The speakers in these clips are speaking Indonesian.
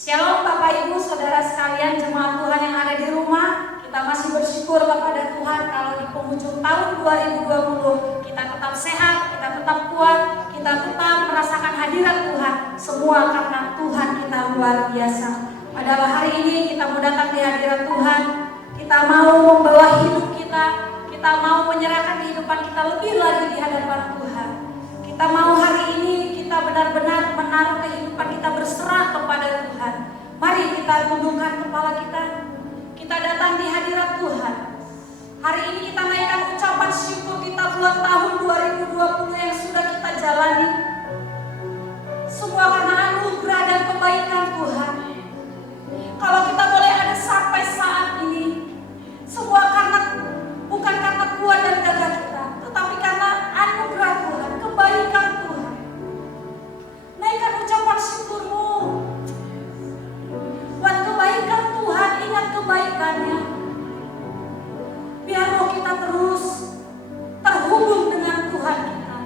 Shalom Bapak Ibu Saudara sekalian, jemaat Tuhan yang ada di rumah. Kita masih bersyukur kepada Tuhan kalau di penghujung tahun 2020 kita tetap sehat, kita tetap kuat, kita tetap merasakan hadirat Tuhan. Semua karena Tuhan kita luar biasa. Pada hari ini kita mau datang di hadirat Tuhan. Kita mau membawa hidup kita mau menyerahkan kehidupan kita lebih lagi di hadapan Tuhan. Kita mau hari ini kita benar-benar menaruh kehidupan kita berserah kepada Tuhan. Mari kita tundukkan kepala kita. Kita datang di hadirat Tuhan. Hari ini kita naikkan ucapan syukur kita buat tahun 2020 yang sudah kita jalani. Semua karena anugerah dan kebaikan Tuhan. Kalau kita boleh ada sampai saat ini, semua bukan karena kuat dan gagah kita, tetapi karena anugerah Tuhan, kebaikan Tuhan. Naikkan ucapan syukurmu buat kebaikan Tuhan, ingat kebaikannya. Biar roh kita terus terhubung dengan Tuhan kita.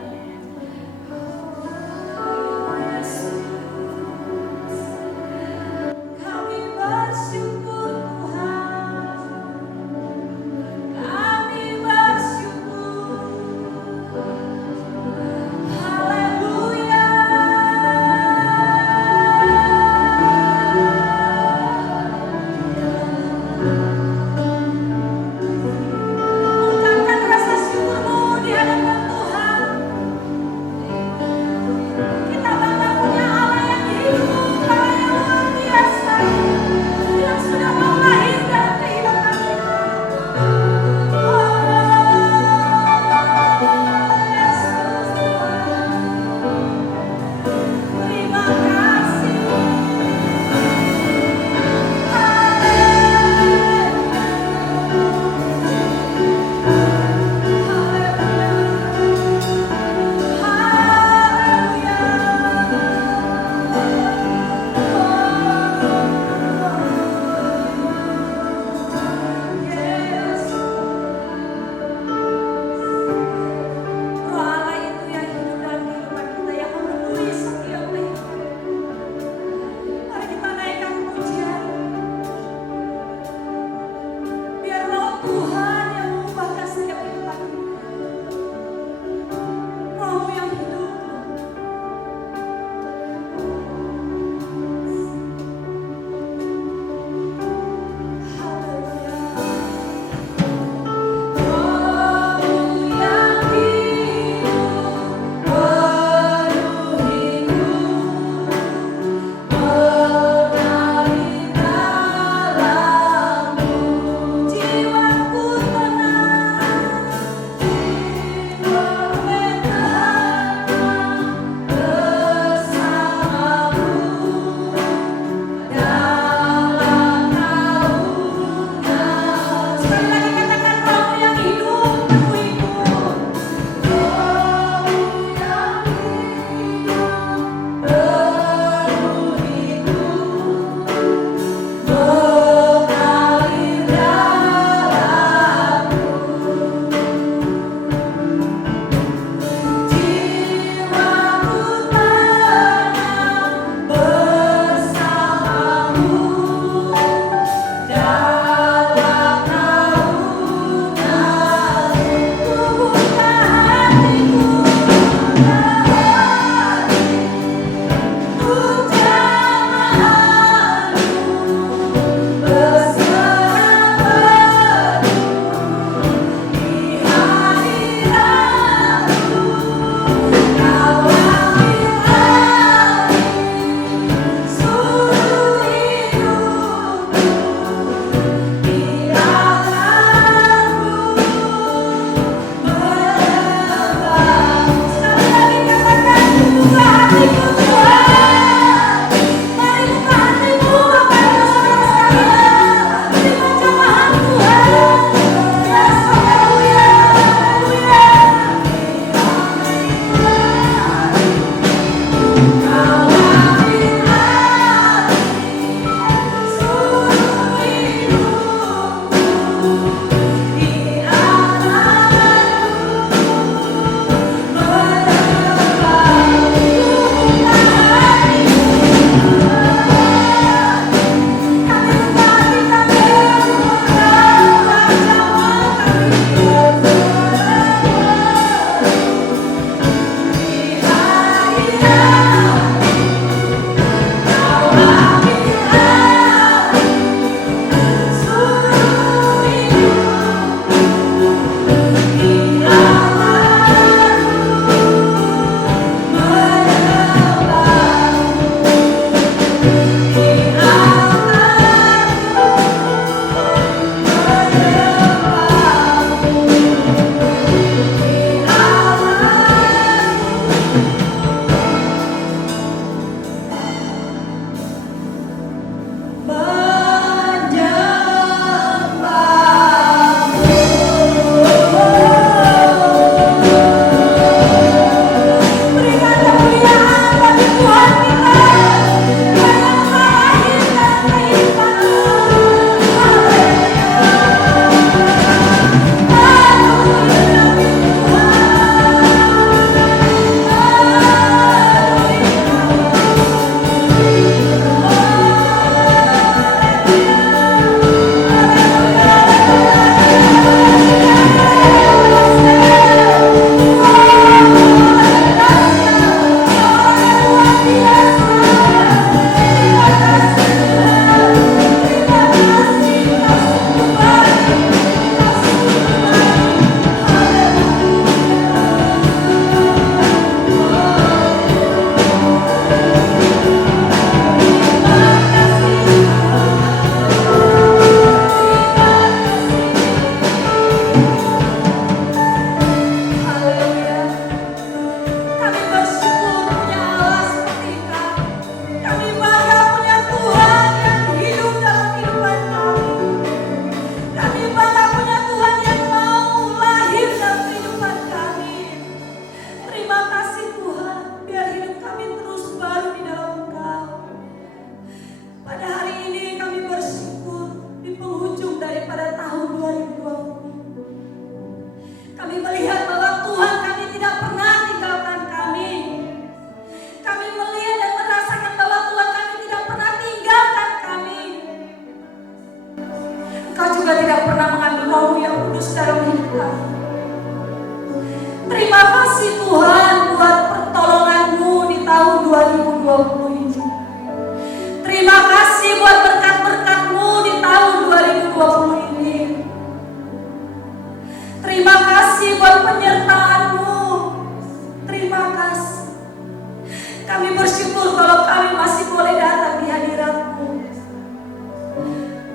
kami masih boleh datang di hadirat-Mu.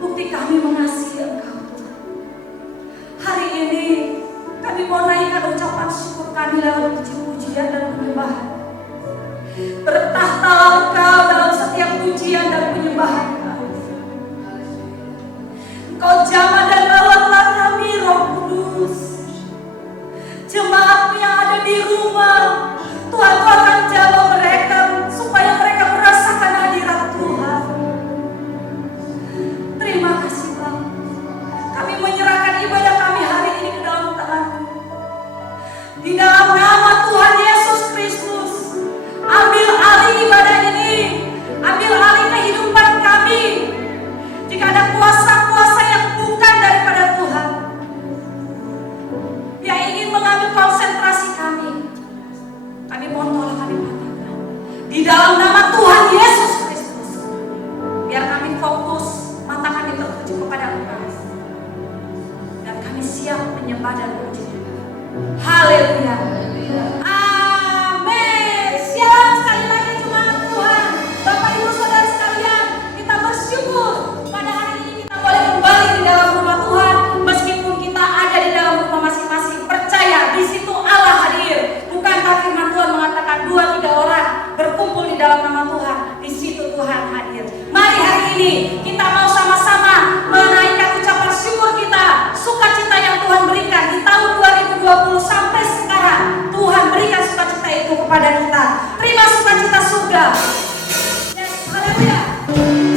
Bukti kami mengasihi Engkau, Tuhan. Hari ini kami mau naikkan ucapan syukur kami lewat puji-pujian dan penyembahan. Bertahtalah Engkau dalam setiap pujian dan penyembahan kami. Engkau jamah dan rawatlah kami, Roh Kudus. Jemaat-Mu yang ada di rumah, Tuhan, Kau akan jaga mereka supaya mereka merasakan hadirat Tuhan. Terima kasih Bapa. Kami menyerahkan ibadah kami hari ini ke dalam tangan-Mu. Di dalam nama Tuhan Yesus Kristus, ambil alih ibadah ini, ambil alih kehidupan kami. Jika ada kuasa-kuasa yang bukan daripada Tuhan, yang ingin mengambil konsentrasi kami mohon tolong kami patahkan. Di dalam nama Tuhan Yesus Kristus, biar kami fokus, mata kami tertuju kepada Engkau, dan kami siap menyembah dan memuji. Haleluya. Amin. Shalom sekali lagi jemaat Tuhan. Bapak Ibu Saudara sekalian, kita bersyukur pada hari ini kita boleh kembali di dalam rumah Tuhan. Meskipun kita ada di dalam rumah masing-masing, percaya di situ Allah hadir. Bukankah firman Tuhan mengatakan 2-3 orang berkumpul di dalam nama Tuhan, di situ Tuhan hadir. Mari hari ini kita mau sama-sama menaikkan ucapan syukur kita, sukacita yang Tuhan berikan di tahun 2020 sampai sekarang. Tuhan berikan sukacita itu kepada kita. Terima sukacita surga. Yes, haleluya. Kasih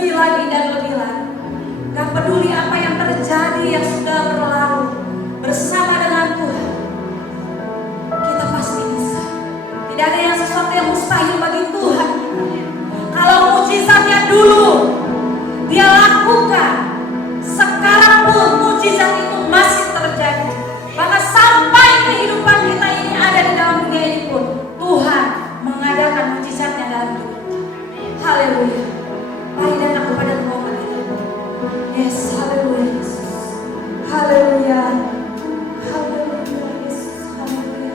lebih lagi dan lebih lagi. Gak peduli apa yang terjadi yang sudah berlalu, bersama dengan Tuhan kita pasti bisa. Tidak ada yang sesuatu yang mustahil bagi Tuhan. Kalau mujizatnya dulu Dia lakukan, sekarang pun mujizat itu masih terjadi. Bahkan sampai kehidupan kita ini ada di dalam dunia ini pun Tuhan mengadakan mujizatnya dalam hidup kita. Haleluya. Mari datang kepada Tuhan. Yes, haleluya Yesus. Haleluya. Haleluya Yesus. Haleluya.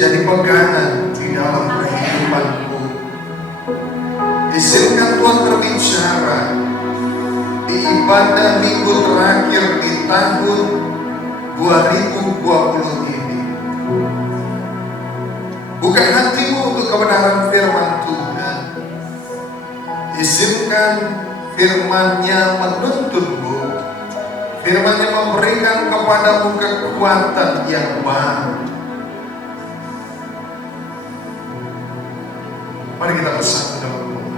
menjadi pegangan di dalam kehidupanku. Izinkan Tuhan berbicara di ibadah minggu terakhir di tahun 2020 ini. Bukan hatimu untuk kebenaran firman Tuhan. Izinkan firman-Nya menuntunmu, firman-Nya memberikan kepadamu kekuatan yang baru. Mari kita bersatu dalam doa.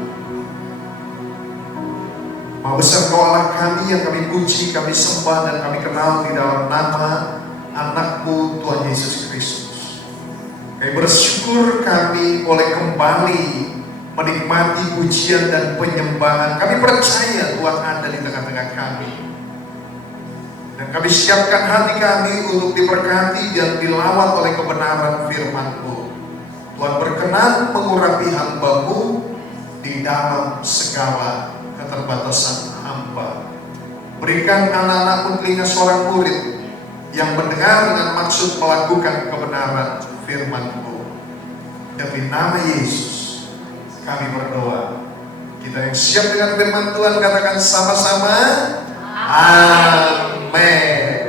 Maha besar Kau Allah kami yang kami puji, kami sembah dan kami kenal di dalam nama anak-Mu Tuhan Yesus Kristus. Kami bersyukur kami boleh kembali menikmati pujian dan penyembahan. Kami percaya Tuhan ada di tengah-tengah kami. Dan kami siapkan hati kami untuk diberkati dan dilawat oleh kebenaran firman-Mu. Tuhan berkenan mengurapi hamba-Mu di dalam segala keterbatasan hamba. Berikan anak-anak-Mu telinga seorang murid yang mendengar dengan maksud melakukan kebenaran firman-Mu. Demi nama Yesus kami berdoa. Kita yang siap dengan firman Tuhan katakan sama-sama amin.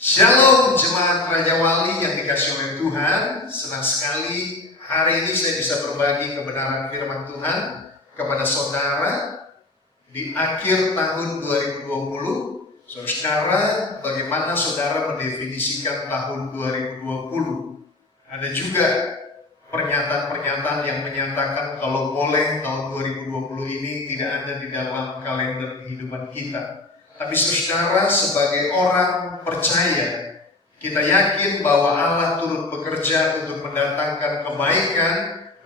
Shalom jemaat Raja Wali yang dikasihi oleh Tuhan. Senang sekali hari ini saya bisa berbagi kebenaran firman Tuhan kepada saudara di akhir tahun 2020. Saudara, bagaimana saudara mendefinisikan tahun 2020? Ada juga pernyataan-pernyataan yang menyatakan kalau boleh tahun 2020 ini tidak ada di dalam kalender kehidupan kita. Tapi saudara, sebagai orang percaya, kita yakin bahwa Allah turut bekerja untuk mendatangkan kebaikan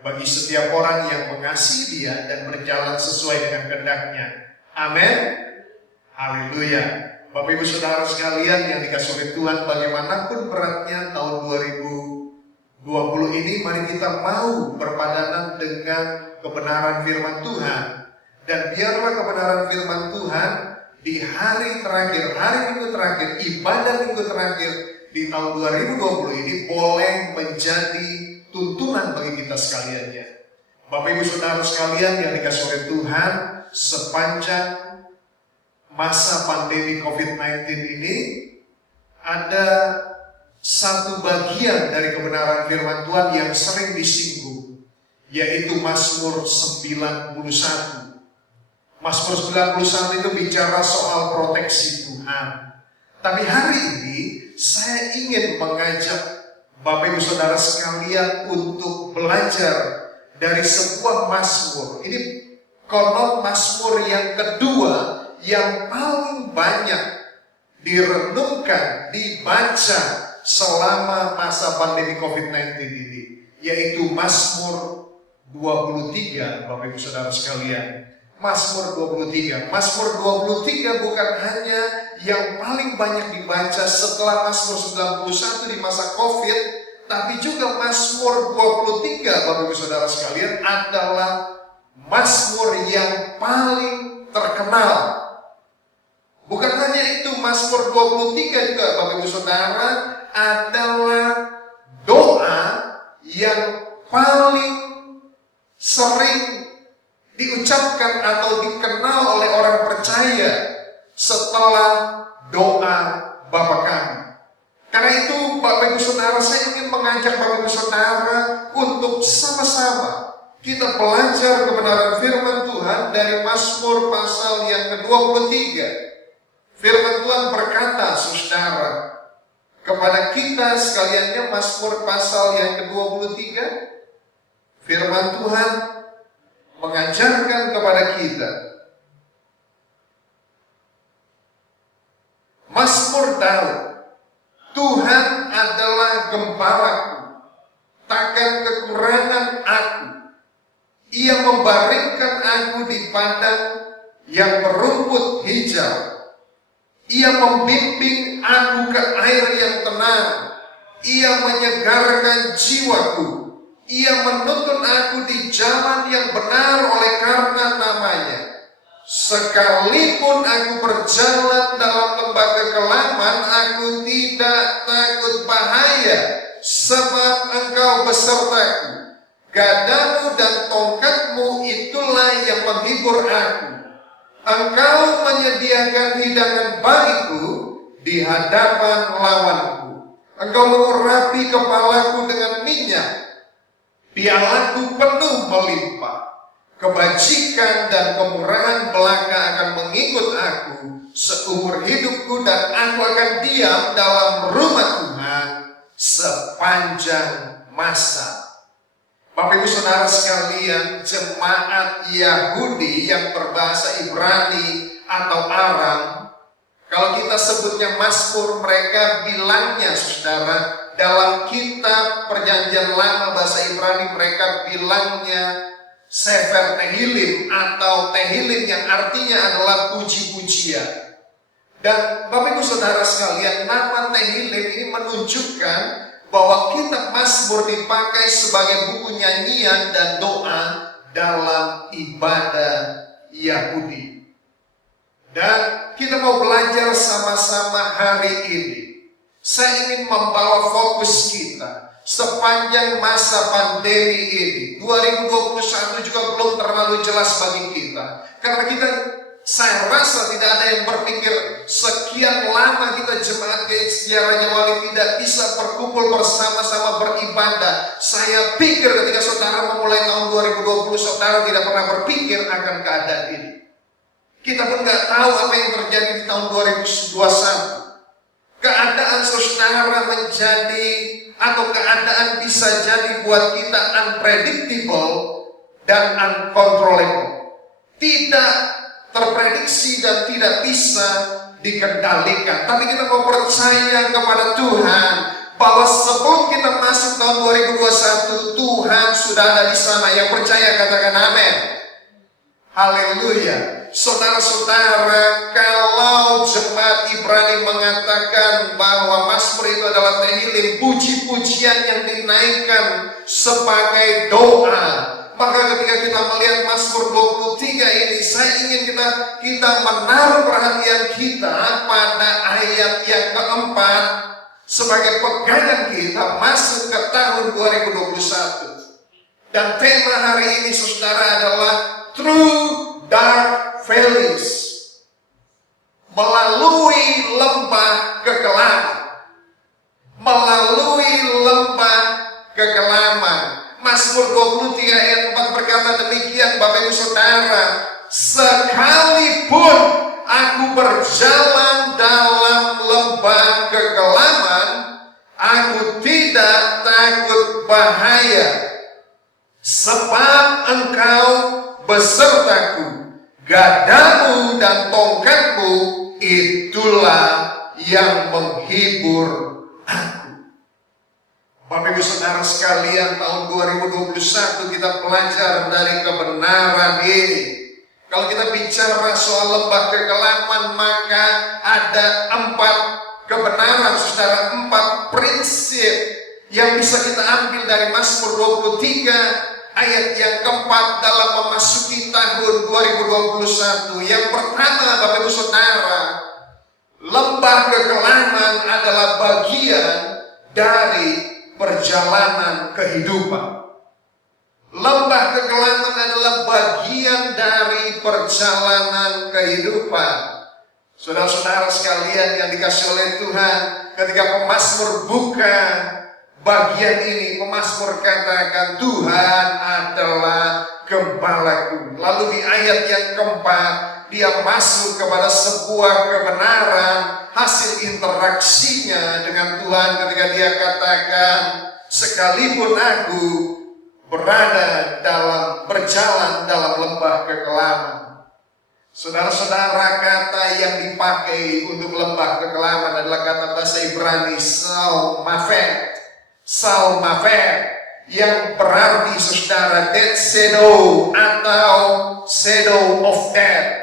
bagi setiap orang yang mengasihi Dia dan berjalan sesuai dengan kehendak-Nya. Amin. Haleluya. Bapak Ibu Saudara sekalian yang dikasihi oleh Tuhan, bagaimanapun beratnya tahun 2020 ini, mari kita mau berpadanan dengan kebenaran firman Tuhan. Dan biarlah kebenaran firman Tuhan di hari terakhir, hari minggu terakhir, ibadah minggu terakhir di tahun 2020 ini boleh menjadi tuntunan bagi kita sekaliannya. Bapak Ibu Saudara sekalian yang dikasihi oleh Tuhan, sepanjang masa pandemi COVID-19 ini ada satu bagian dari kebenaran firman Tuhan yang sering disinggung, yaitu Mazmur 91. Mazmur 91 itu bicara soal proteksi Tuhan. Tapi hari ini saya ingin mengajak Bapak Ibu Saudara sekalian untuk belajar dari sebuah Mazmur. Ini konon Mazmur yang kedua yang paling banyak direnungkan, dibaca selama masa pandemi COVID-19 ini, yaitu Mazmur 23, Bapak Ibu Saudara sekalian. Mazmur 23. Mazmur 23 bukan hanya yang paling banyak dibaca setelah Mazmur 91 di masa COVID, tapi juga Mazmur 23, Bapak Ibu Saudara sekalian, adalah Mazmur yang paling terkenal. Bukan hanya itu, Mazmur 23 juga Bapak Ibu Saudara adalah doa yang paling sering diucapkan atau dikenal oleh orang percaya setelah doa Bapa kami. Karena itu Bapak Ibu Saudara, saya ingin mengajak Bapak Ibu Saudara untuk sama-sama kita belajar kebenaran firman Tuhan dari Mazmur pasal yang ke-23. Firman Tuhan berkata, saudara, kepada kita sekaliannya, Mazmur pasal yang ke-23, firman Tuhan mengajarkan kepada kita, Mazmur Daud, Tuhan adalah gembalaku, takkan kekurangan aku. Ia membaringkan aku di padang yang berumput hijau. Ia membimbing aku ke air yang tenang. Ia menyegarkan jiwaku. Ia menuntun aku di jalan yang benar oleh karena namanya. Sekalipun aku berjalan dalam lembah kekelaman, aku tidak takut bahaya, sebab engkau besertaku. Gadamu dan tongkatmu itulah yang menghibur aku. Engkau menyediakan hidangan bagiku di hadapan lawanku. Engkau mengurapi kepalaku dengan minyak, pialaku penuh melimpah. Kebajikan dan kemurahan belaka akan mengikut aku seumur hidupku, dan aku akan diam dalam rumah Tuhan sepanjang masa. Bapak Ibu Saudara sekalian, jemaat Yahudi yang berbahasa Ibrani atau Aram, kalau kita sebutnya Mazmur, mereka bilangnya, saudara, dalam kitab Perjanjian Lama bahasa Ibrani mereka bilangnya Sefer Tehillim atau Tehillim, yang artinya adalah puji-pujian. Dan Bapak Ibu Saudara sekalian, nama Tehillim ini menunjukkan bahwa kitab Mazmur dipakai sebagai buku nyanyian dan doa dalam ibadah Yahudi. Dan kita mau belajar sama-sama hari ini. Saya ingin membawa fokus kita sepanjang masa pandemi ini. 2021 juga belum terlalu jelas bagi kita. Karena saya rasa tidak ada yang berpikir sekian lama kita jemaat GSJ Raja Wali tidak bisa berkumpul bersama-sama beribadah. Saya pikir ketika saudara memulai tahun 2020, saudara tidak pernah berpikir akan keadaan ini. Kita pun nggak tahu apa yang terjadi di tahun 2021. Keadaan saudara menjadi, atau keadaan bisa jadi buat kita unpredictable dan uncontrollable. Tidak terprediksi dan tidak bisa dikendalikan. Tapi kita mau percaya kepada Tuhan bahwa sebelum kita masuk tahun 2021, Tuhan sudah ada di sana. Yang percaya katakan amin. Haleluya. Saudara-saudara, kalau jemaat Ibrani mengatakan bahwa Mazmur itu adalah Tehillim, puji-pujian yang dinaikkan sebagai doa, maka ketika kita melihat Mazmur 23 ini, saya ingin kita menaruh perhatian kita pada ayat yang keempat sebagai pegangan kita masuk ke tahun 2021. Dan tema hari ini, saudara, adalah Through Dark Valleys, melalui lembah kekelaman. Melalui lembah kekelaman. Mazmur 23 ayat 4 berkata demikian, Bapak Ibu Saudara, sekalipun aku berjalan dalam lembah kekelaman, aku tidak takut bahaya, sebab Engkau besertaku, gadamu dan tongkatmu itulah yang menghibur aku. Bapak Ibu Saudara sekalian, tahun 2021 kita belajar dari kebenaran ini. Kalau kita bicara soal lembah kekelaman, maka ada 4 kebenaran, saudara, 4 prinsip yang bisa kita ambil dari Mazmur 23 ayat yang keempat dalam memasuki tahun 2021. Yang pertama, Bapak Ibu Saudara, lembah kekelaman adalah bagian dari perjalanan kehidupan. Lembah kekelaman adalah bagian dari perjalanan kehidupan. Saudara-saudara sekalian yang dikasihi oleh Tuhan, ketika pemazmur buka bagian ini, pemazmur katakan Tuhan adalah gembalaku. Lalu di ayat yang keempat, dia masuk kepada sebuah kebenaran hasil interaksinya dengan Tuhan ketika dia katakan, sekalipun aku berjalan dalam lembah kekelaman. Saudara-saudara, kata yang dipakai untuk lembah kekelaman adalah kata bahasa Ibrani Salmavet, yang berarti, saudara, death shadow atau shadow of death.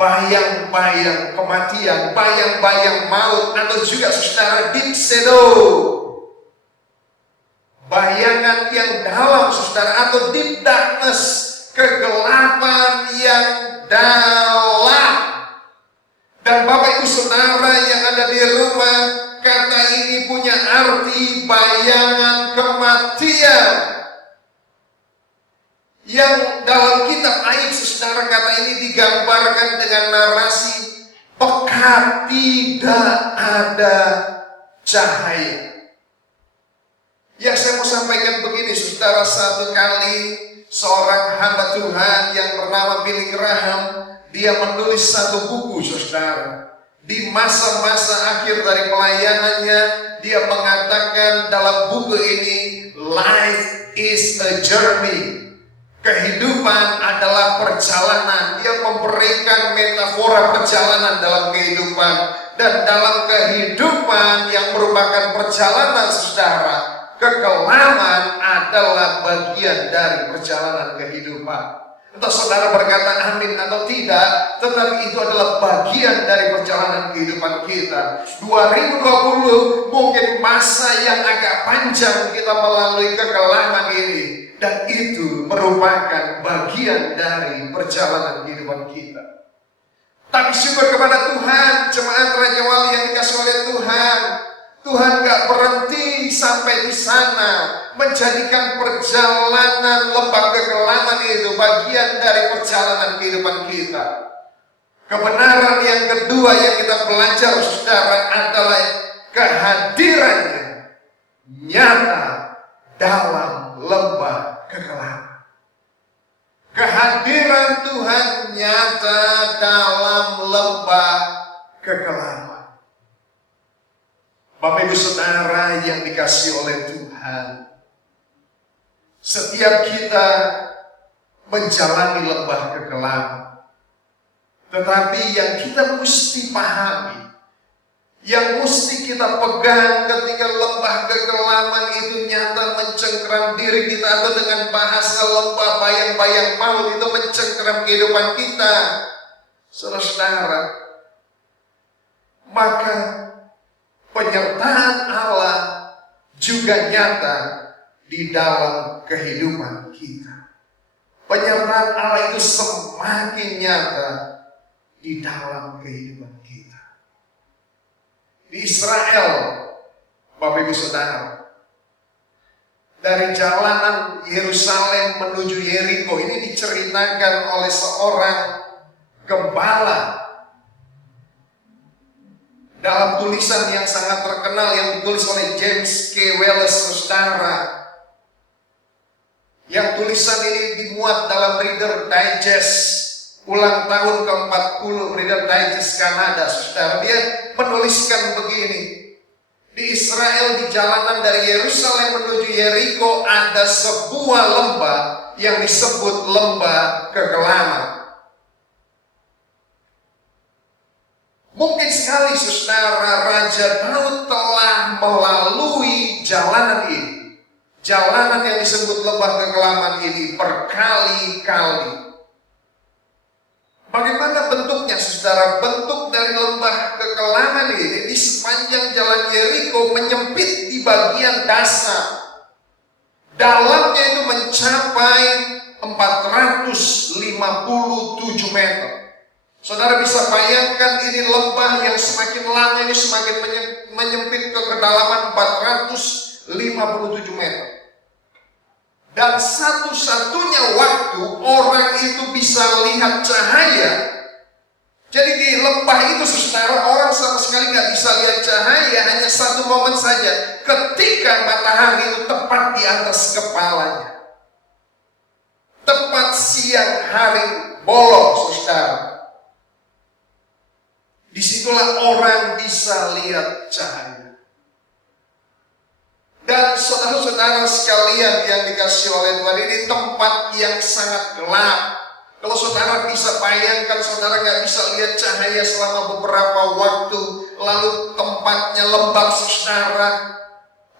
Bayang-bayang kematian, bayang-bayang maut, atau juga, saudara, deep shadow, bayangan yang dalam, saudara, atau deep darkness, kegelapan yang dalam. Dan Bapak Ibu Saudara yang ada di rumah, kata ini punya arti bayangan kematian. Yang dalam kitab Ayub, saudara, kata ini digambarkan dengan narasi pekat, tidak ada cahaya. Yang saya mau sampaikan begini, saudara, satu kali seorang hamba Tuhan yang bernama Billy Graham, dia menulis satu buku, saudara. Di masa-masa akhir dari pelayanannya, dia mengatakan dalam buku ini, life is a journey. Kehidupan adalah perjalanan. Dia memberikan metafora perjalanan dalam kehidupan. Dan dalam kehidupan yang merupakan perjalanan, saudara, kekelaman adalah bagian dari perjalanan kehidupan. Entah saudara berkata amin atau tidak, tetapi itu adalah bagian dari perjalanan kehidupan kita. 2020 mungkin masa yang agak panjang kita melalui kekelaman ini. Dan itu merupakan bagian dari perjalanan kehidupan kita. Tapi syukur kepada Tuhan, jemaat Raja Wali yang dikasih oleh Tuhan. Tuhan gak berhenti sampai di sana, menjadikan perjalanan lembah kekelaman itu bagian dari perjalanan kehidupan kita. Kebenaran yang kedua yang kita belajar, saudara, adalah kehadirannya nyata dalam lembah kekelaman. Kehadiran Tuhan nyata dalam lembah kekelaman. Bapak Ibu Saudara yang dikasihi oleh Tuhan, setiap kita menjalani lembah kekelaman, tetapi yang kita mesti pahami, yang mesti kita pegang ketika lembah kekelaman itu nyata mencengkeram diri kita, atau dengan bahasa lembah bayang-bayang maut itu mencengkeram kehidupan kita, saudara-saudara, maka penyertaan Allah juga nyata di dalam kehidupan kita. Penyertaan Allah itu semakin nyata di dalam kehidupan kita. Di Israel, Bapak Ibu Saudara, dari jalanan Yerusalem menuju Yeriko, ini diceritakan oleh seorang gembala dalam tulisan yang sangat terkenal yang ditulis oleh James K. Wells, saudara. Yang tulisan ini dimuat dalam Reader Digest ulang tahun ke-40 Reader Digest Kanada, saudara. Dia menuliskan begini: di Israel, di jalanan dari Yerusalem menuju Yeriko, ada sebuah lembah yang disebut lembah kekelaman. Mungkin sekali, saudara, Raja Daud telah melalui jalanan ini, jalanan yang disebut lembah kekelaman ini berkali-kali. Bagaimana bentuknya, saudara? Bentuk dari lembah kekelaman ini di sepanjang jalan Yeriko menyempit di bagian dasar. Dalamnya itu mencapai 457 meter. Saudara bisa bayangkan, ini lembah yang semakin lama ini semakin menyempit ke kedalaman 457 meter. Dan satu-satunya waktu orang itu bisa lihat cahaya. Jadi di lembah itu, saudara, orang sama sekali nggak bisa lihat cahaya, hanya satu momen saja, ketika matahari itu tepat di atas kepalanya. Tepat siang hari bolong, saudara. Disitulah orang bisa lihat cahaya. Dan saudara-saudara sekalian yang dikasihi oleh Tuhan, ini tempat yang sangat gelap. Kalau saudara bisa bayangkan, saudara nggak bisa lihat cahaya selama beberapa waktu, lalu tempatnya lembab, saudara,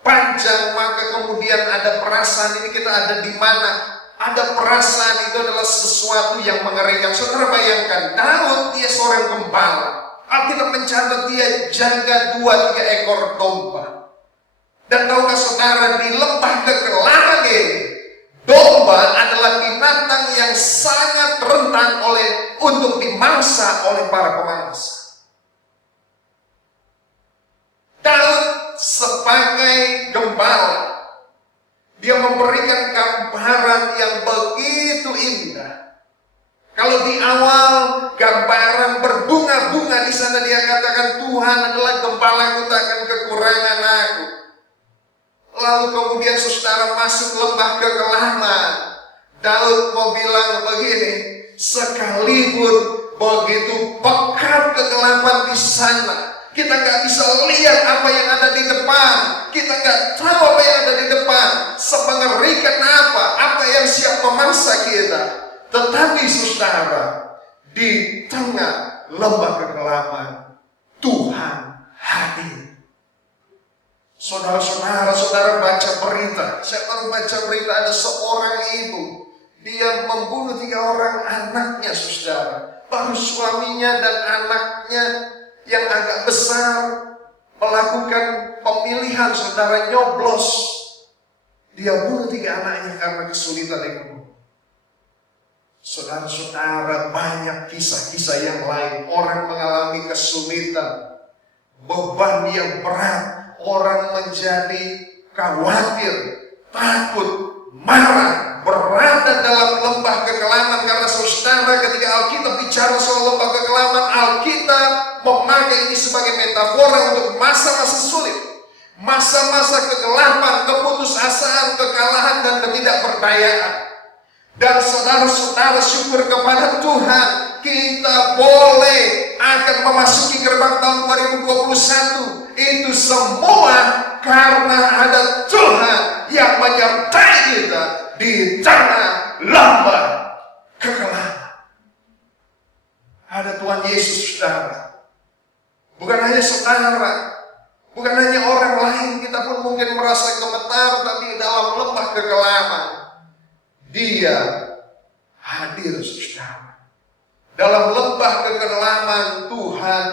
panjang, maka kemudian ada perasaan, ini kita ada di mana? Ada perasaan, itu adalah sesuatu yang mengerikan. Saudara bayangkan, Daud, dia seorang gembala. Alkitab mencatat dia jaga 2-3 ekor domba. Dan tahukah saudara, di lembah kekelaman ini, domba adalah binatang yang sangat rentan untuk dimangsa oleh para pemangsa. Daud Dia memberikan gambaran yang begitu indah. Kalau di awal gambaran berbunga-bunga, di sana dia katakan Tuhan adalah gembalaku, takkan kekurangan aku. Lalu kemudian saudara masuk lembah kekelaman. Daud mau bilang begini, sekalipun begitu pekat kegelapan di sana, kita nggak bisa lihat apa yang ada di depan. Kita nggak tahu apa yang ada di depan. Semengerikan apa yang siap memangsa kita. Tetapi saudara, di tengah lembah kegelapan, Tuhan hadir. Saudara baca berita. Saya baru baca berita ada seorang ibu. Dia membunuh 3 orang anaknya, saudara. Baru suaminya dan anaknya yang agak besar melakukan pemilihan, saudara, nyoblos. Dia bunuh 3 anaknya karena kesulitan ekonomi. Saudara-saudara, banyak kisah-kisah yang lain. Orang mengalami kesulitan, beban yang berat. Orang menjadi khawatir, takut, marah, berada dalam lembah kekelaman. Karena saudara, ketika Alkitab bicara soal lembah kekelaman, Alkitab memakai ini sebagai metafora untuk masa-masa sulit, masa-masa kegelapan, keputusasaan, kekalahan, dan ketidakberdayaan. Dan saudara-saudara, syukur kepada Tuhan, kita boleh akan memasuki gerbang tahun 2021. Itu semua karena ada Tuhan yang menyertai kita di tengah lembah kegelapan. Ada Tuhan Yesus, saudara. Bukan hanya saudara, bukan hanya orang lain, kita pun mungkin merasa gemetar, tapi dalam lembah kegelapan Dia hadir, saudara. Dalam lembah kegelapan Tuhan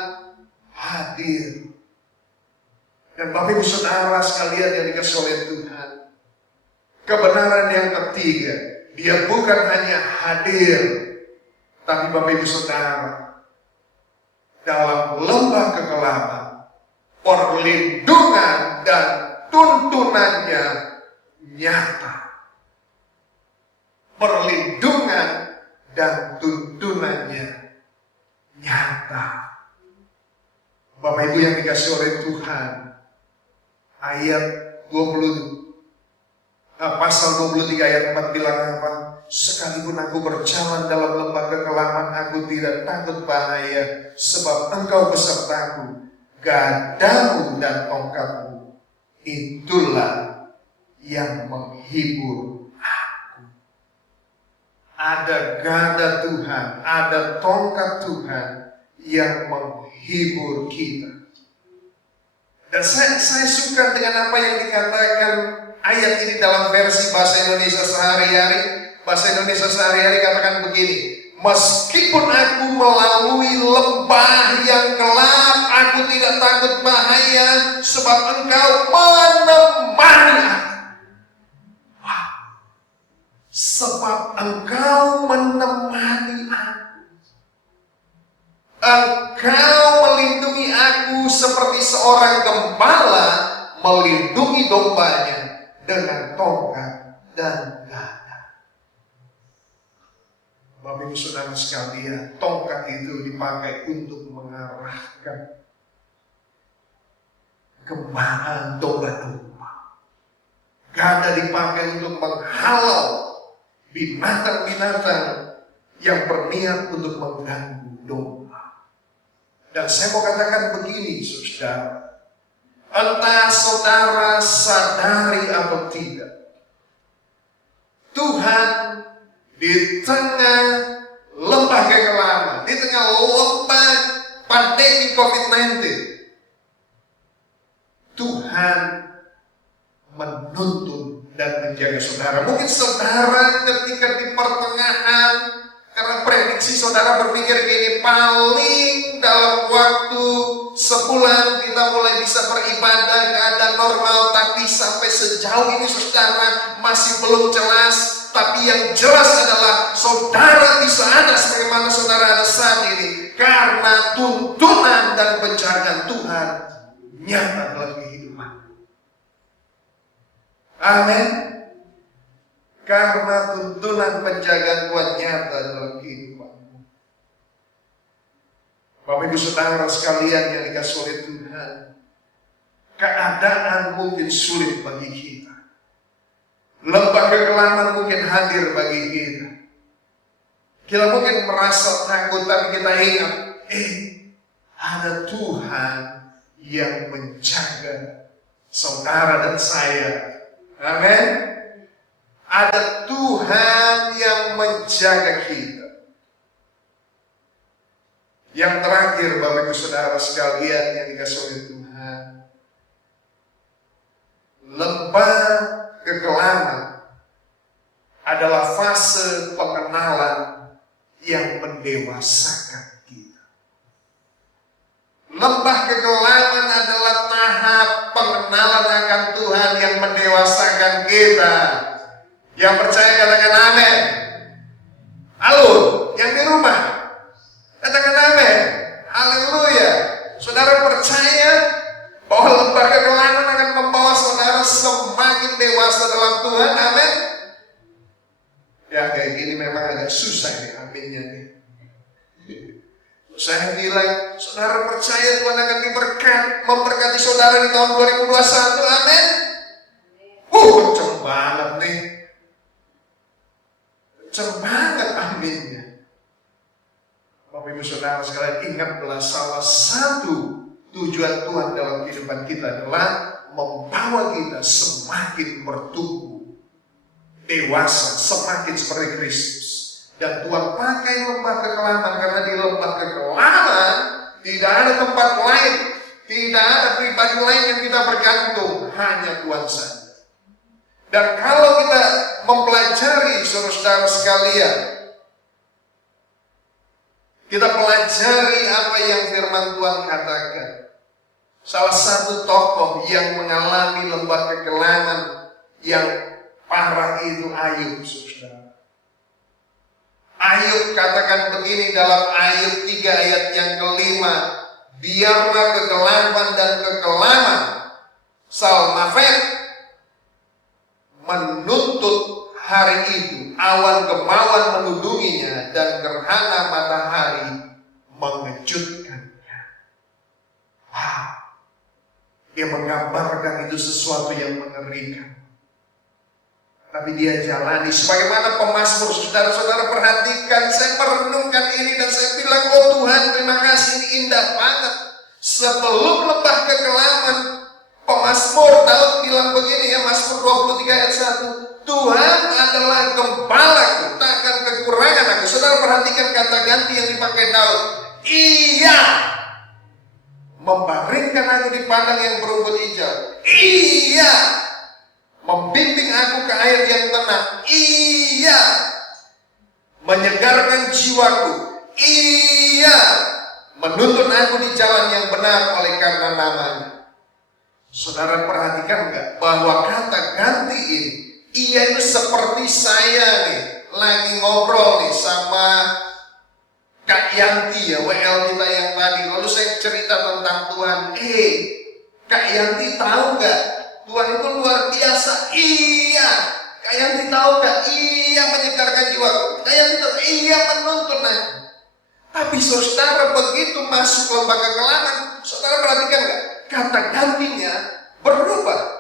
hadir. Dan Bapak Ibu Saudara sekalian yang dikasihi oleh Tuhan, kebenaran yang ketiga, Dia bukan hanya hadir, tapi Bapak Ibu Saudara, dalam lembah kegelapan, perlindungan dan tuntunannya nyata. Perlindungan dan tuntunannya nyata. Bapak Ibu yang dikasihi oleh Tuhan, ayat 20, pasal 23 ayat 4 bilang apa? Sekalipun aku berjalan dalam lembah kekelaman, aku tidak takut bahaya, sebab Engkau besertaku, gadamu dan tongkatmu, itulah yang menghibur. Ada gada Tuhan, ada tongkat Tuhan yang menghibur kita. Dan saya suka dengan apa yang dikatakan ayat ini dalam versi bahasa Indonesia sehari-hari. Bahasa Indonesia sehari-hari katakan begini, meskipun aku melalui lembah yang gelap, aku tidak takut bahaya, sebab Engkau menemani aku. Sebab Engkau menemani aku. Engkau melindungi aku seperti seorang gembala melindungi dombanya dengan tongkat dan gada. Bapak Ibu Saudara sekalian, tongkat itu dipakai untuk mengarahkan gembala domba-domba. Gada dipakai untuk menghalau binatang-binatang yang berniat untuk mengganggu domba. Dan saya mau katakan begini, saudara, entah saudara sadari atau tidak, Tuhan di tengah lembah kegelapan, di tengah lembah pandemi COVID-19, Tuhan menuntun dan menjaga saudara. Mungkin saudara ketika di pertengahan, karena prediksi saudara berpikir gini, paling dalam waktu sebulan kita mulai bisa beribadah keadaan normal, tapi sampai sejauh ini saudara masih belum jelas. Tapi yang jelas adalah saudara bisa ada sebagaimana saudara ada saat ini karena tuntunan dan penjagaan Tuhan nyata dalam kehidupan. Amin. karena tuntunan penjagaan Tuhan nyata dalam kehidupanmu. Bapak Ibu Saudara sekalian yang dikasih oleh Tuhan, keadaan mungkin sulit bagi kita, lembah kekelaman mungkin hadir bagi kita. Kita mungkin merasa takut, tapi kita ingat, ada Tuhan yang menjaga saudara dan saya. Amin. Ada Tuhan yang menjaga kita. Yang terakhir, Bapak Ibu Saudara sekalian yang dikasih oleh Tuhan, lembah kekelaman adalah fase pengenalan yang mendewasakan kita. Lembah kekelaman adalah tahap pengenalan akan Tuhan yang mendewasakan kita. Yang percaya katakan amin. Halo, yang di rumah katakan amin. Haleluya. Saudara percaya bahwa lembah kekelaman akan membawa saudara semakin dewasa dalam Tuhan? Amin. Ya kayak gini memang agak susah nih aminnya nih. Saya bilang, saudara percaya Tuhan akan memberkati saudara di tahun 2021, amin. Kenceng banget nih. Kenceng banget aminnya. Bapak Ibu Saudara sekalian, ingatlah salah satu tujuan Tuhan dalam kehidupan kita adalah membawa kita semakin bertumbuh, dewasa, semakin seperti Kristus. Dan Tuhan pakai lembah kekelaman karena di lembah kekelaman tidak ada tempat lain, tidak ada pribadi lain yang kita bergantung, hanya Tuhan saja. Dan kalau kita mempelajari saudara-saudara sekalian, kita pelajari apa yang firman Tuhan katakan. Salah satu tokoh yang mengalami lembah kekelaman yang parah itu Ayub, saudara. Ayub katakan begini dalam Ayub 3 ayat yang ke-5, biarlah kegelapan dan kekelaman Salmafet menuntut hari itu, awan kemawan menudunginya dan gerhana matahari mengejutkannya. Wow. Dia menggambarkan itu sesuatu yang mengerikan. Tapi dia jalani sebagaimana pemazmur. Saudara-saudara perhatikan, saya merenungkan ini dan saya bilang, oh Tuhan terima kasih, ini indah banget. Sebelum lembah kekelaman, pemazmur Daud bilang begini ya, Mazmur 23 ayat 1, Tuhan adalah gembalaku, takkan kekurangan aku. Saudara perhatikan kata ganti yang dipakai Daud. Ia membaringkan aku di padang yang berumput hijau. Ia membimbing aku ke air yang tenang. Ia menyegarkan jiwaku. Ia menuntun aku di jalan yang benar oleh karena namanya. Saudara perhatikan enggak bahwa kata ganti ini, ia itu seperti saya nih lagi ngobrol nih sama Kak Yanti ya, WL kita yang tadi. Lalu saya cerita tentang Tuhan. Kak Yanti tahu nggak? Tuhan itu luar biasa. Iya. Kak Yanti tahu nggak? Iya menyegarkan jiwa. Kak Yanti tahu. Iya menuntun. Nah, tapi saudara begitu masuk lembah kekelaman, saudara perhatikan nggak? Kata gantinya berubah.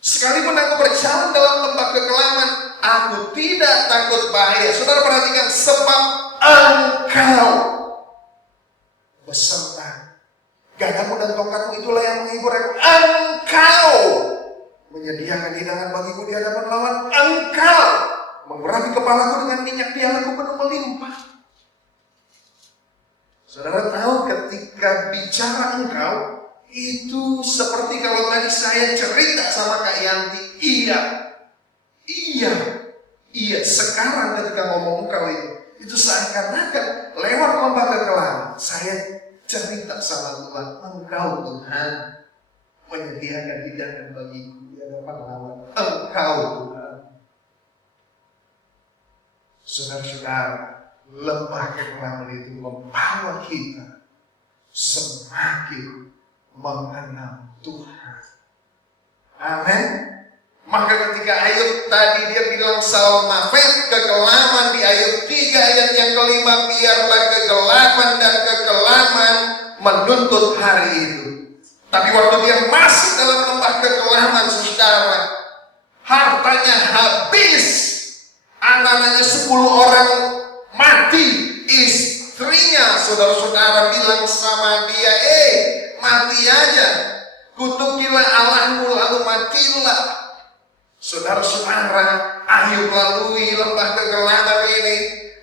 Sekalipun aku berjalan dalam lembah kekelaman, aku tidak takut bahaya. Saudara perhatikan, sebab Engkau beserta gadamu dan tongkatmu, itulah yang menghibur aku. Engkau menyediakan hidangan bagiku di hadapan lawan. Engkau mengurapi kepalaku dengan minyak dialaku penuh melimpah. Saudara tahu ketika bicara Engkau, itu seperti kalau tadi saya cerita sama Kak Yanti. Iya. Sekarang ketika ngomong Engkau itu seakan-akan lewat lembah kekelaman, saya cerita sama Tuhan. Engkau Tuhan menyediakan hidangan bagiku di hadapan lawan. Engkau Tuhan. Saudara-saudara, lembah kekelaman itu membawa kita semakin mengenal Tuhan. Amin. Maka ketika Ayub tadi dia bilang salmafet, kekelaman di Ayub 3 ayat yang kelima, biarlah kegelapan dan kekelaman menuntut hari itu. Tapi waktu dia masuk dalam lembah kekelaman, saudara, hartanya habis, anak-anaknya 10 orang mati, istrinya saudara-saudara bilang sama dia, mati aja, kutukilah Allahmu lalu matilah. Saudara-saudara, Ayub lalui lembah kegelapan ini.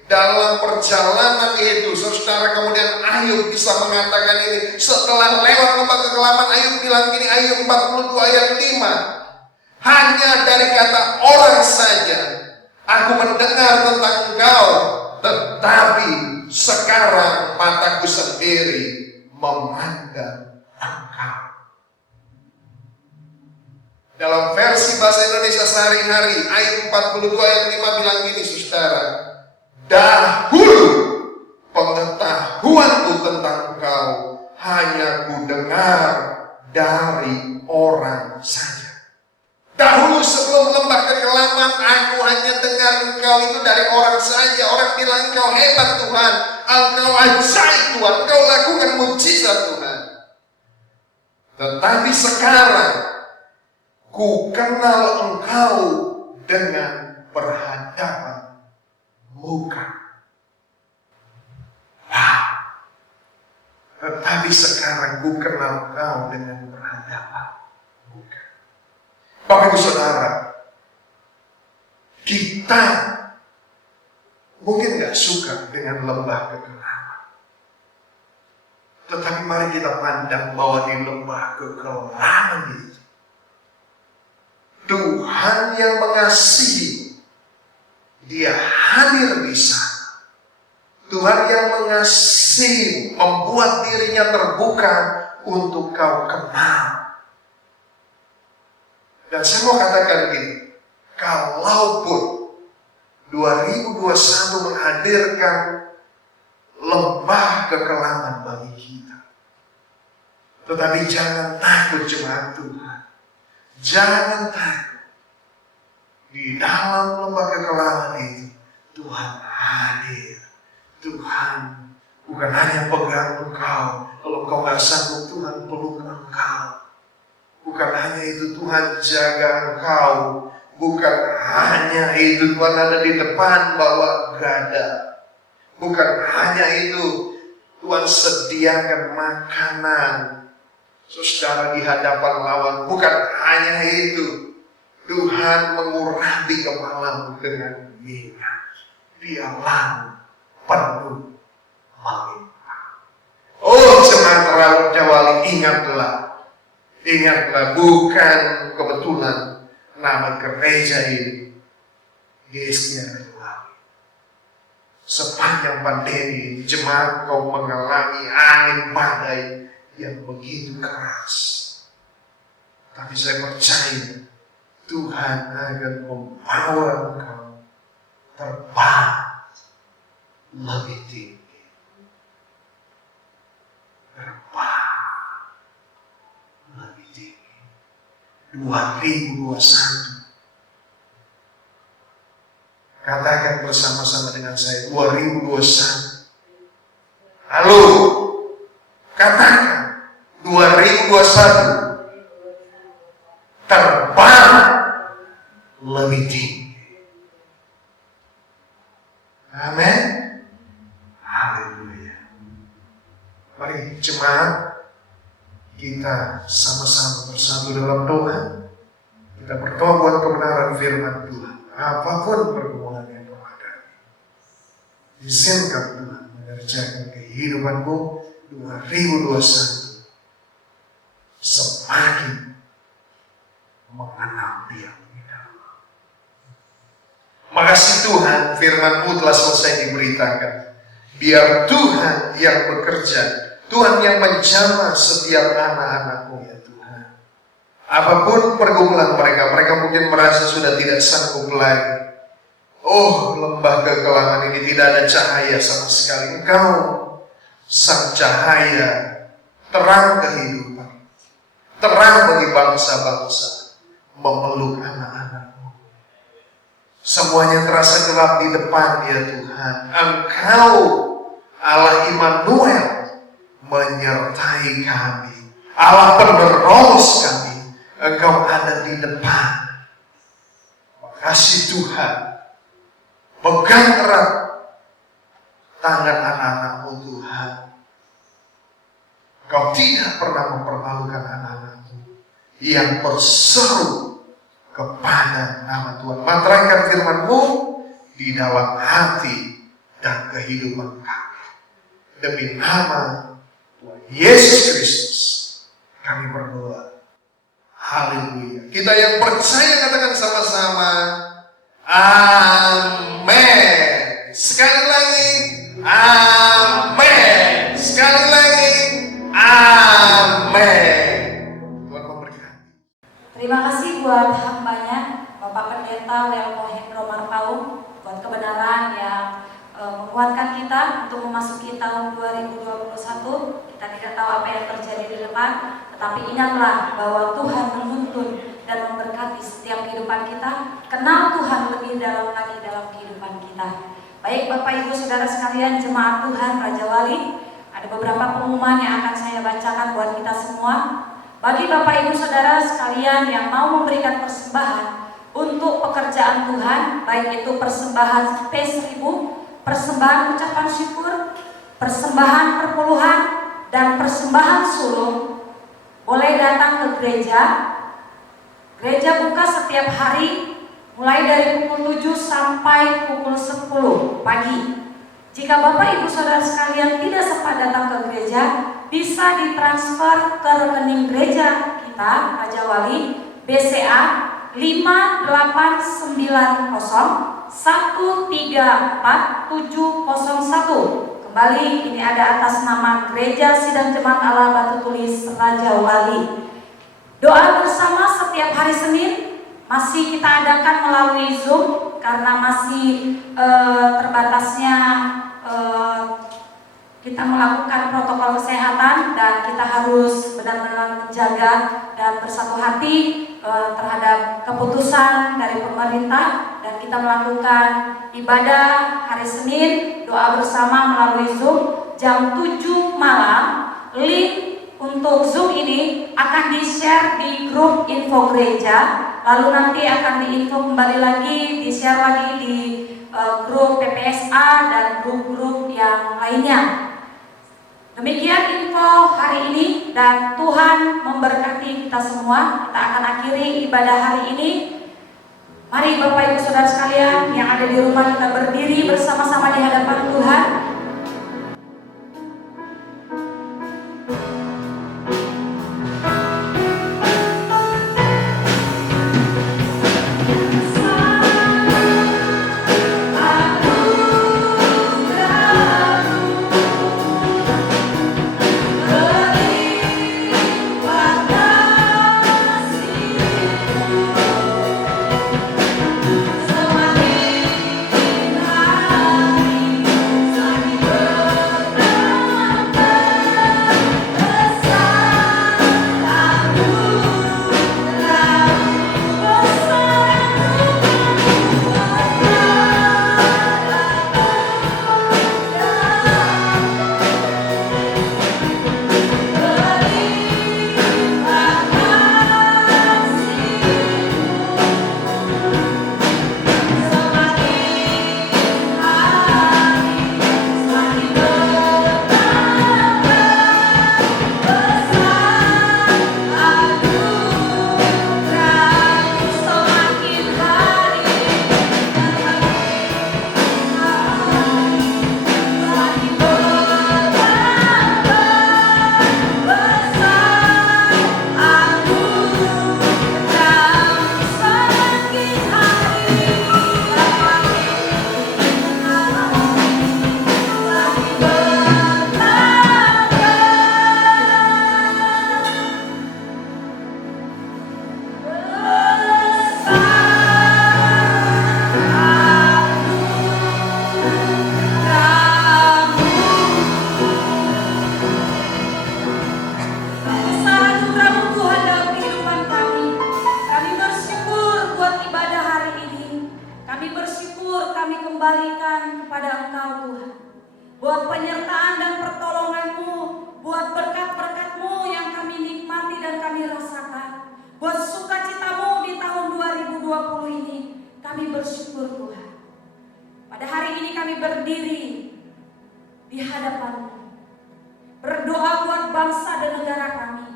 Dalam perjalanan itu, saudara, kemudian Ayub bisa mengatakan ini. Setelah lewat lembah kegelapan, Ayub bilang gini, Ayub 42 ayat 5. Hanya dari kata orang saja aku mendengar tentang engkau, tetapi sekarang mataku sendiri memandang engkau. Dalam versi bahasa Indonesia sehari-hari, ayat 42 ayat 5 bilang gini, saudara. Dahulu pengetahuanku tentang engkau hanya ku dengar dari orang saja. Dahulu sebelum lembah kegelapan, aku hanya dengar engkau itu dari orang saja. Orang bilang engkau hebat Tuhan, engkau ajaib Tuhan, engkau lakukan mujizat Tuhan. Tetapi sekarang ku kenal engkau dengan berhadapan muka. Wow. Tetapi sekarang ku kenal engkau dengan berhadapan muka. Bapak Ibu Saudara, kita mungkin gak suka dengan lembah kegelapan. Tetapi mari kita pandang bahwa di lembah kegelapan itu Tuhan yang mengasihi, Dia hadir di sana. Tuhan yang mengasihi, membuat dirinya terbuka untuk kau kenal. Dan saya mau katakan gini, kalaupun 2021 menghadirkan lembah kegelapan bagi kita, tetapi jangan takut jemaat Tuhan. Jangan takut. Di dalam lembah kegelapan itu Tuhan hadir. Tuhan bukan hanya pegang engkau, kalau engkau gak sanggup Tuhan peluk engkau. Bukan hanya itu, Tuhan jaga engkau. Bukan hanya itu, Tuhan ada di depan bawa gada. Bukan hanya itu, Tuhan sediakan makanan saudara di hadapan lawan. Bukan hanya itu, Tuhan mengurapi kepalamu dengan minyak. Biarlah penuh melimpah. Oh jemaat Rawat Jawali, ingatlah, bukan kebetulan nama gereja ini Yesus Jawali. Sepanjang pandemi, jemaat kau mengalami angin badai yang begitu keras. Tapi saya percaya Tuhan akan membawa engkau terbang lebih tinggi. Terbang lebih tinggi. 2021. Katakan bersama-sama dengan saya, 2021. Halo, katakan 2021 terbang lebih tinggi. Amin. Haleluya. Mari jemaat, kita sama-sama bersatu dalam doa. Kita berdoa buat kebenaran firman Tuhan. Apapun pergumulan yang kau hadapi, izinkan Tuhan mengerjakan kehidupanmu 2021 semakin mengenal Dia lebih dalam. Makasih Tuhan, firman-Mu telah selesai diberitakan. Biar Tuhan yang bekerja, Tuhan yang menjamah setiap anak-anak-Mu ya Tuhan. Apapun pergumulan mereka mungkin merasa sudah tidak sanggup lagi. Oh, lembah kegelapan ini tidak ada cahaya sama sekali. Engkau sang cahaya, terang kehidupan, terang bagi bangsa-bangsa, memeluk anak-anak. berserap di depan ya Tuhan. Engkau Allah Immanuel menyertai kami. Allah penerus kami. Engkau ada di depan. Makasih Tuhan. Pegang erat tangan anak-anakmu Tuhan. Kau tidak pernah mempermalukan anak-anakmu yang berseru kepada nama Tuhan. Materaikan firman-Mu di dalam hati dan kehidupan kami. Demi nama Tuhan Yesus Kristus kami berdoa. Haleluya. Kita yang percaya katakan sama-sama. Amin. Sekali lagi. Amin. Sekali lagi. Amin. Tuhan memberkati. Terima kasih buat hambanya Bapak Pendeta Welko Hendro Marpaung buat kebenaran yang menguatkan kita untuk memasuki tahun 2021. Kita tidak tahu apa yang terjadi di depan, tetapi ingatlah bahwa Tuhan menuntun dan memberkati setiap kehidupan kita. Kenal Tuhan lebih dalam lagi dalam kehidupan kita. Baik Bapak Ibu Saudara sekalian, jemaat Tuhan Raja Wali, ada beberapa pengumuman yang akan saya bacakan buat kita semua. Bagi Bapak Ibu Saudara sekalian yang mau memberikan persembahan untuk pekerjaan Tuhan, baik itu persembahan P1000, persembahan ucapan syukur, persembahan perpuluhan, dan persembahan sulung, boleh datang ke gereja. Gereja buka setiap hari mulai dari pukul 7 sampai pukul 10 pagi. Jika Bapak Ibu Saudara sekalian tidak sempat datang ke gereja, bisa ditransfer ke rekening gereja kita, Raja Wali, BCA 5890134701. Kembali, ini ada atas nama Gereja Sidang Jemaat Allah Batu Tulis Raja Wali. Doa bersama setiap hari Senin masih kita adakan melalui Zoom karena masih terbatasnya kita melakukan protokol kesehatan dan kita harus benar-benar menjaga dan bersatu hati terhadap keputusan dari pemerintah, dan kita melakukan ibadah hari Senin doa bersama melalui Zoom jam 7 malam. Link untuk Zoom ini akan di-share di grup info gereja, lalu nanti akan diinfo kembali lagi, di-share lagi di grup PPSA dan grup-grup yang lainnya. Demikian info hari ini, dan Tuhan memberkati kita semua. Kita akan akhiri ibadah hari ini. Mari Bapak Ibu Saudara sekalian yang ada di rumah, kita berdiri bersama-sama di hadapan Tuhan. Semakin hari kembalikan kepada Engkau Tuhan. Buat penyertaan dan pertolongan-Mu, buat berkat-berkat-Mu yang kami nikmati dan kami rasakan. Buat sukacita-Mu di tahun 2020 ini, kami bersyukur Tuhan. Pada hari ini kami berdiri di hadapan-Mu, berdoa buat bangsa dan negara kami.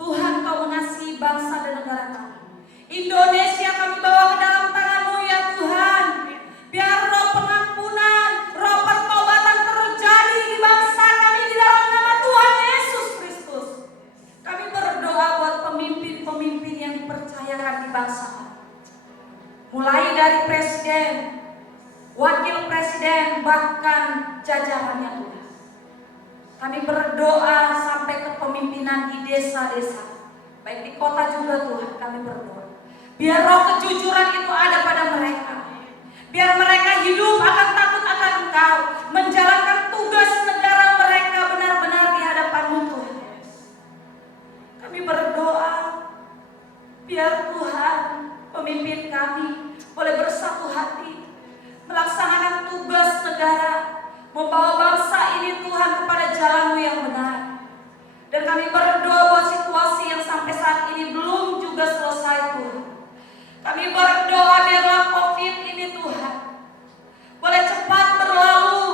Tuhan, Kau mengasihi bangsa dan negara kami. Indonesia kami bawa ke dalam tangan-Mu ya Tuhan. Biar roh pengampunan, roh pertobatan terjadi di bangsa kami di dalam nama Tuhan Yesus Kristus. Kami berdoa buat pemimpin-pemimpin yang dipercayakan di bangsa kami. Mulai dari presiden, wakil presiden, bahkan jajarannya Tuhan. Kami berdoa sampai ke pemimpinan di desa-desa, baik di kota juga Tuhan, kami berdoa. Biar roh kejujuran itu ada pada mereka. Biar mereka hidup akan takut akan Engkau, menjalankan tugas negara mereka benar-benar di hadapan-Mu Tuhan. Kami berdoa, biar Tuhan pemimpin kami boleh bersatu hati, melaksanakan tugas negara, membawa bangsa ini Tuhan kepada jalan-Mu yang benar. Dan kami berdoa buat situasi yang sampai saat ini belum juga selesai Tuhan. Kami berdoa biarlah COVID ini Tuhan boleh cepat berlalu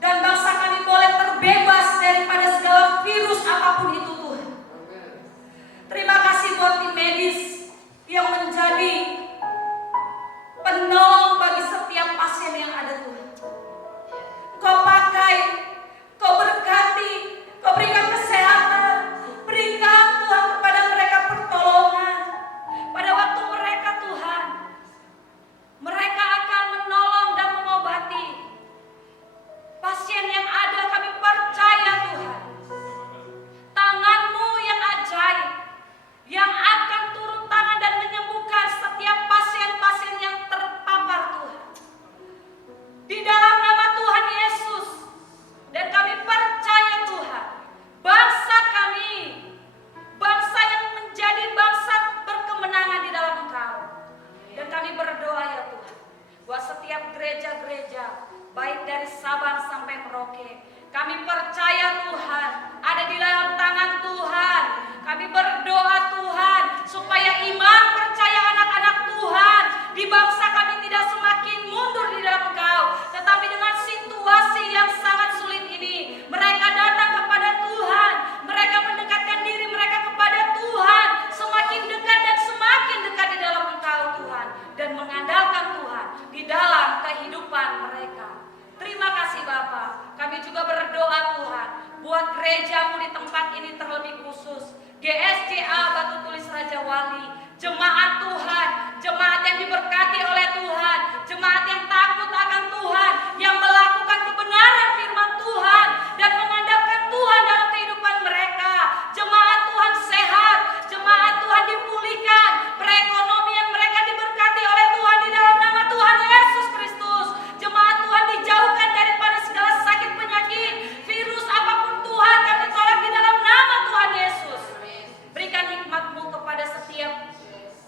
dan bangsa kami boleh terbebas daripada segala virus apapun itu Tuhan. Terima kasih buat tim medis yang menjadi penolong bagi setiap pasien yang ada Tuhan. Kau pakai, Kau berkati, Kau berikan kesehatan, berikan Tuhan kepada mereka pertolongan. Pada waktu mereka Tuhan, mereka akan menolong dan mengobati pasien yang ada. Kami percaya Tuhan, tangan-Mu yang ajaib, yang akan turun tangan dan menyembuhkan setiap pasien-pasien yang terpapar Tuhan. Di dalam nama Tuhan Yesus. Dan kami percaya Tuhan, bangsa kami, bangsa yang menjadi bangsa berkemenangan di dalam Engkau. Dan kami berdoa ya Tuhan, buat setiap gereja-gereja, baik dari Sabang sampai Merauke, kami percaya Tuhan, ada di dalam tangan Tuhan. Kami berdoa Tuhan, supaya iman percaya anak-anak Tuhan di bangsa kami tidak semakin mundur di dalam Engkau, tetapi dengan situasi yang sangat sulit ini, mereka datang kepada Tuhan, mereka mendekatkan diri mereka kepada Tuhan, semakin dekat dan semakin dekat di dalam Engkau Tuhan, dan mengandalkan Tuhan di dalam kehidupan mereka. Terima kasih Bapa. Kami juga berdoa Tuhan, buat gereja-Mu di tempat ini terlebih khusus, GSJA Batu Tulis Raja Wali, jemaat Tuhan, jemaat yang diberkati oleh Tuhan, jemaat yang takut akan Tuhan, yang melakukan kebenaran firman Tuhan dan mengandalkan Tuhan dalam kehidupan mereka. Jemaat Tuhan sehat, jemaat Tuhan dipulihkan, perekonomian mereka diberkati oleh Tuhan di dalam nama Tuhan Yesus Kristus. Jemaat Tuhan dijauhkan daripada segala sakit penyakit, virus apapun Tuhan, kami tolak di dalam nama Tuhan Yesus. Berikan hikmat-Mu kepada setiap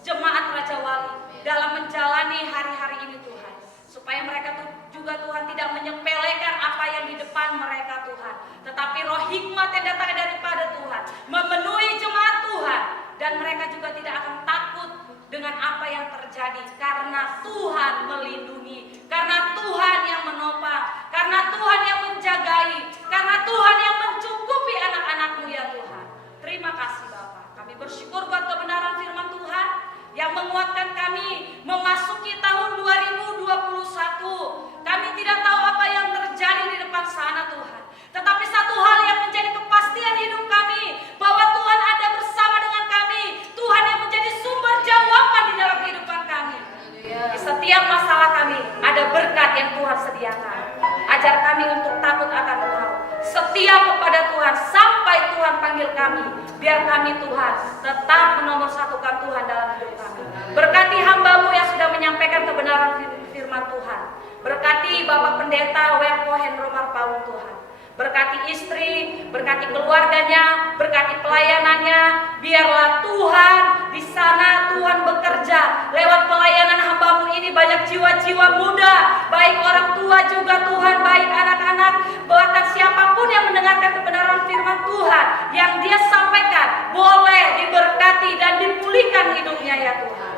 jemaat Raja Wali dalam menjalani hari-hari ini Tuhan, supaya mereka juga Tuhan tidak menyepelekan apa yang di depan mereka Tuhan, tetapi roh hikmat yang datang daripada Tuhan memenuhi jemaat Tuhan, dan mereka juga tidak akan takut dengan apa yang terjadi, karena Tuhan melindungi, karena Tuhan yang menopang, karena Tuhan yang menjagai, karena Tuhan yang mencukupi anak-anak-Mu ya Tuhan. Terima kasih Bapa. Kami bersyukur buat kebenaran firman Tuhan yang menguatkan kami memasuki tahun 2021. Kami tidak tahu apa yang terjadi di depan sana Tuhan, tetapi satu hal yang menjadi kepastian hidup kami, bahwa Tuhan ada bersama dengan kami. Tuhan yang menjadi sumber jawaban di dalam kehidupan kami. Di setiap masalah kami ada berkat yang Tuhan sediakan. Ajar kami untuk takut akan Engkau, setia kepada Tuhan sampai Tuhan panggil kami. Biar kami Tuhan tetap menomorsatukan Tuhan dalam hidup kami. Berkati hamba-Mu yang sudah menyampaikan kebenaran firman Tuhan. Berkati Bapak Pendeta Werko Hendro Marpaung Tuhan. Berkati istri, berkati keluarganya, berkati pelayanannya. Biarlah Tuhan di sana Tuhan bekerja lewat pelayanan hamba-Mu ini ini banyak jiwa-jiwa muda, baik orang tua juga Tuhan, baik anak-anak, bahkan siapapun yang mendengarkan kebenaran firman Tuhan yang dia sampaikan, boleh diberkati dan dipulihkan hidupnya ya Tuhan.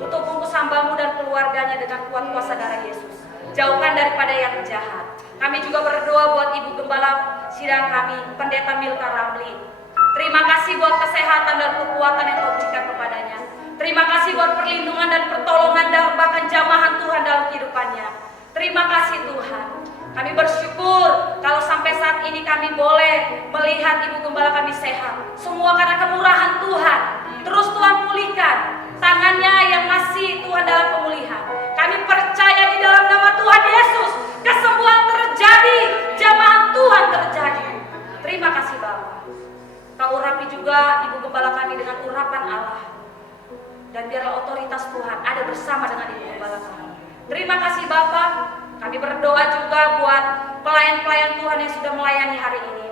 Tutup bungkus hamba-Mu dan keluarganya dengan kuat kuasa darah Yesus. Jauhkan daripada yang jahat. Kami juga berdoa buat Ibu Gembala sidang kami, Pendeta Milka Ramli. Terima kasih buat kesehatan dan kekuatan yang Kau berikan kepadanya. Terima kasih buat perlindungan dan pertolongan dan bahkan jamahan Tuhan dalam kehidupannya. Terima kasih Tuhan. Kami bersyukur kalau sampai saat ini kami boleh melihat Ibu Gembala kami sehat. Semua karena kemurahan Tuhan. Terus Tuhan pulihkan tangannya yang masih Tuhan dalam pemulihan. Kami percaya di dalam nama Tuhan Yesus, kesembuhan terjadi, jamahan Tuhan terjadi. Terima kasih Bapa. Kau urapi juga Ibu Gembala kami dengan urapan Allah. Dan biarlah otoritas Tuhan ada bersama dengan Ibu Gembala kami. Terima kasih Bapa. Kami berdoa juga buat pelayan-pelayan Tuhan yang sudah melayani hari ini.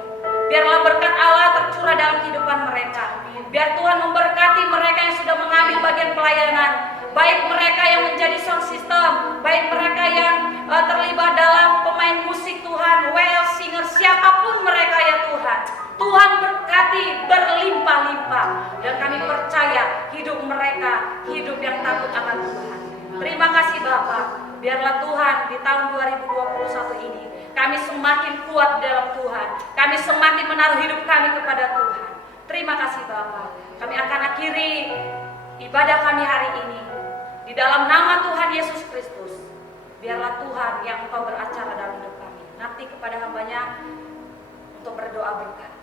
Biarlah berkat Allah tercurah dalam kehidupan mereka. Biar Tuhan memberkati mereka yang sudah mengambil bagian pelayanan. Baik mereka yang menjadi sound system, baik mereka yang terlibat dalam pemain musik Tuhan, well singer, siapapun mereka ya Tuhan. Tuhan berkati berlimpah-limpah. Dan kami percaya hidup mereka, hidup yang takut akan Tuhan. Terima kasih Bapak. Biarlah Tuhan di tahun 2021 ini kami semakin kuat dalam Tuhan. Kami semakin menaruh hidup kami kepada Tuhan. Terima kasih Bapak. Kami akan akhiri ibadah kami hari ini di dalam nama Tuhan Yesus Kristus. Biarlah Tuhan yang Engkau beracara dalam hidup kami. Nanti kepada hamba-Nya untuk berdoa berkat.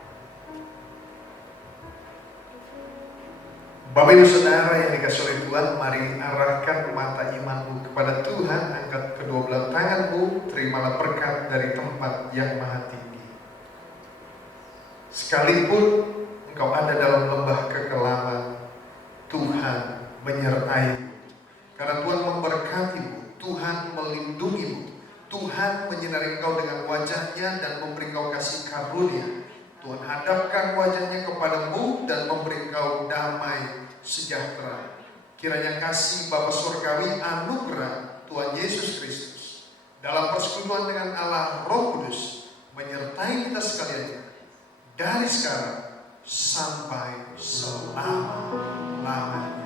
Bapak Ibu Saudara yang dikasihi oleh Tuhan, mari arahkan mata imanmu kepada Tuhan, angkat kedua belah tanganmu, terimalah berkat dari tempat yang maha tinggi. Sekalipun engkau ada dalam lembah kekelaman, Tuhan menyertai-mu. Karena Tuhan memberkati-mu, Tuhan melindungi-mu, Tuhan menyinari engkau dengan wajah-Nya dan memberi engkau kasih karunia. Tuhan hadapkan wajah-Nya kepadamu dan memberi engkau damai sejahtera. Kiranya kasih Bapa Surgawi, anugerah Tuhan Yesus Kristus dalam persekutuan dengan Allah Roh Kudus menyertai kita sekalian dari sekarang sampai selama-lamanya.